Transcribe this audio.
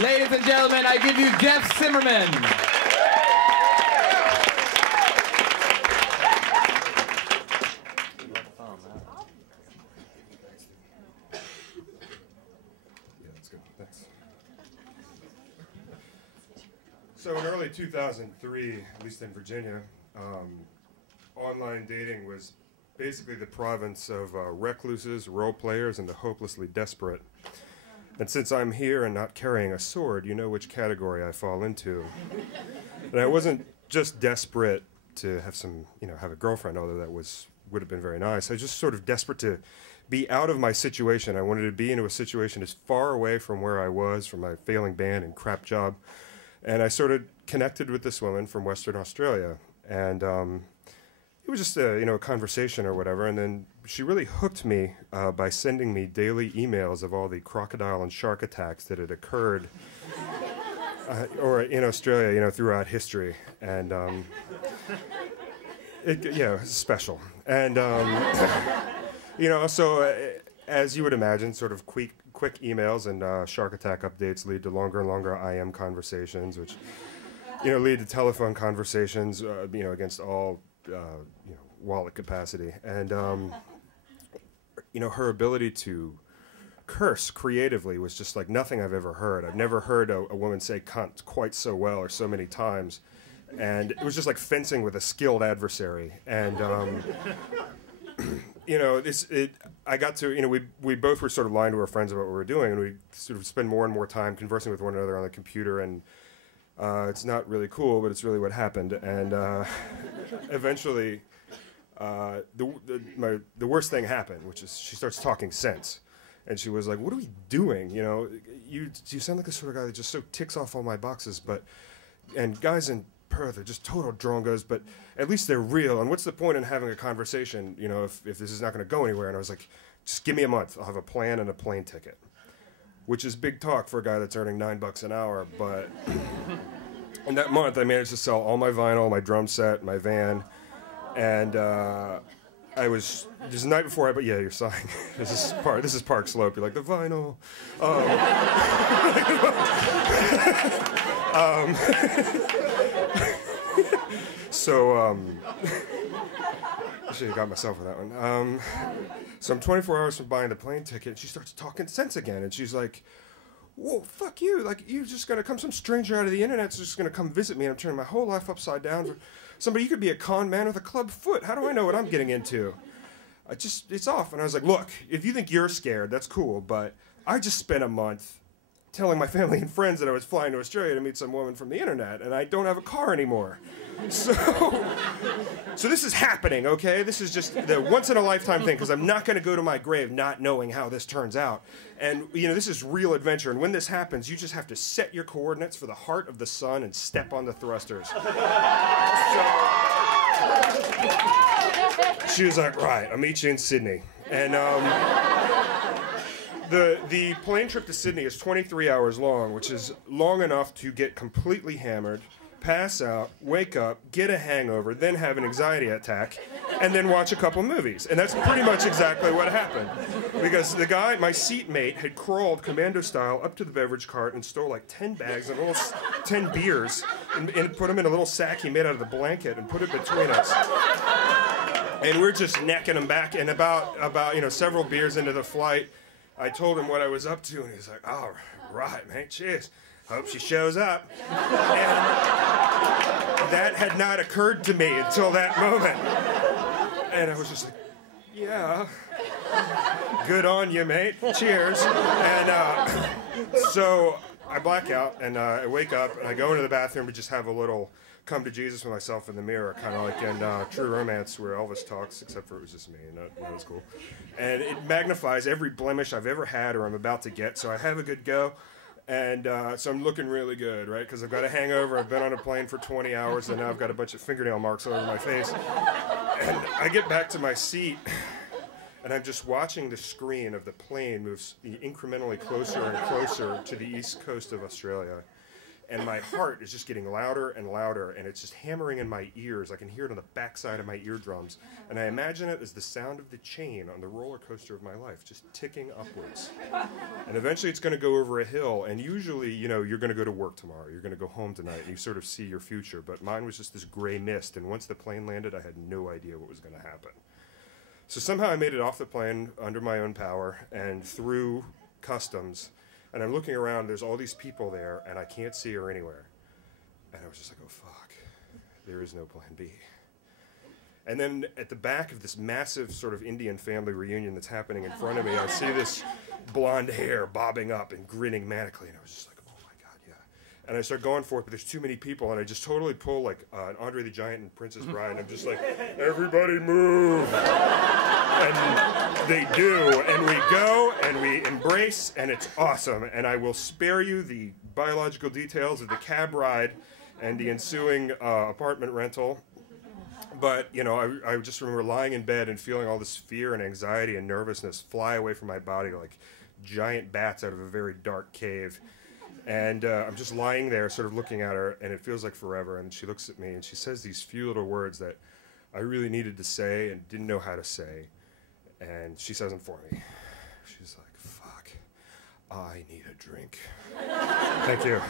Ladies and gentlemen, I give you Jeff Simmermon. So in early 2003, at least in Virginia, online dating was basically the province of recluses, role players, and the hopelessly desperate. And since I'm here and not carrying a sword, you know which category I fall into. And I wasn't just desperate to have have a girlfriend, although that would have been very nice. I was just sort of desperate to be out of my situation. I wanted to be into a situation as far away from where I was, from my failing band and crap job. And I sort of connected with this woman from Western Australia. And it was just a conversation or whatever, and then she really hooked me by sending me daily emails of all the crocodile and shark attacks that had occurred or in Australia, throughout history, and it's special. And so as you would imagine, sort of quick emails and shark attack updates lead to longer and longer IM conversations, which lead to telephone conversations, against all. Wallet capacity, and her ability to curse creatively was just like nothing I've ever heard. I've never heard a woman say cunt quite so well or so many times, and it was just like fencing with a skilled adversary. And I got to we both were sort of lying to our friends about what we were doing, and we sort of spend more and more time conversing with one another on the computer, and it's not really cool, but it's really what happened. And eventually, the worst thing happened, which is she starts talking sense. And she was like, "What are we doing? You sound like the sort of guy that just so ticks off all my boxes, and guys in Perth are just total drongos, but at least they're real. And what's the point in having a conversation, if this is not going to go anywhere?" And I was like, "Just give me a month. I'll have a plan and a plane ticket." Which is big talk for a guy that's earning $9 an hour, but in that month I managed to sell all my vinyl, my drum set, my van, and this is the night before but yeah, you're sighing. This is Park Slope. You're like, the vinyl. I should have got myself with that one. So I'm 24 hours from buying the plane ticket, and she starts talking sense again, and she's like, "Whoa, fuck you! Like, you're just gonna come, some stranger out of the internet's just gonna come visit me, and I'm turning my whole life upside down for somebody. You could be a con man with a club foot. How do I know what I'm getting into? It's off." And I was like, "Look, if you think you're scared, that's cool, but I just spent a month telling my family and friends that I was flying to Australia to meet some woman from the internet, and I don't have a car anymore. So this is happening, okay? This is just the once-in-a-lifetime thing, because I'm not going to go to my grave not knowing how this turns out. And, this is real adventure, and when this happens, you just have to set your coordinates for the heart of the sun and step on the thrusters." She was like, "Right, I'll meet you in Sydney." And the plane trip to Sydney is 23 hours long, which is long enough to get completely hammered, pass out, wake up, get a hangover, then have an anxiety attack, and then watch a couple movies. And that's pretty much exactly what happened. Because the guy, my seatmate, had crawled commando style up to the beverage cart and stole like 10 bags and 10 beers and put them in a little sack he made out of the blanket and put it between us. And we're just necking him back. And about several beers into the flight, I told him what I was up to, and he's like, "All right, man, cheers. Hope she shows up." And that had not occurred to me until that moment. And I was just like, "Yeah, good on you, mate. Cheers." And so I black out, and I wake up, and I go into the bathroom to just have a little come to Jesus with myself in the mirror, kind of like in True Romance where Elvis talks, except for it was just me, and that was cool. And it magnifies every blemish I've ever had or I'm about to get, so I have a good go. And so I'm looking really good, right? Because I've got a hangover, I've been on a plane for 20 hours, and now I've got a bunch of fingernail marks all over my face. And I get back to my seat, and I'm just watching the screen of the plane move incrementally closer and closer to the east coast of Australia. and my heart is just getting louder and louder, and it's just hammering in my ears. I can hear it on the backside of my eardrums, and I imagine it as the sound of the chain on the roller coaster of my life, just ticking upwards. And eventually it's going to go over a hill, and usually, you know, you're going to go to work tomorrow, you're going to go home tonight, and you sort of see your future, but mine was just this gray mist, and once the plane landed, I had no idea what was going to happen. So somehow I made it off the plane under my own power and through customs, and I'm looking around, there's all these people there, and I can't see her anywhere. And I was just like, oh, fuck. There is no plan B. And then at the back of this massive sort of Indian family reunion that's happening in front of me, I see this blonde hair bobbing up and grinning manically, and I was just like, oh, my God, yeah. And I start going for it, but there's too many people, and I just totally pull like an Andre the Giant and Princess Bride, and I'm just like, everybody move! And they do, and we go, and we embrace, and it's awesome. And I will spare you the biological details of the cab ride and the ensuing apartment rental. But, you know, I just remember lying in bed and feeling all this fear and anxiety and nervousness fly away from my body like giant bats out of a very dark cave. And I'm just lying there sort of looking at her, and it feels like forever. And she looks at me, and she says these few little words that I really needed to say and didn't know how to say. And she says them for me. She's like, fuck, I need a drink. Thank you.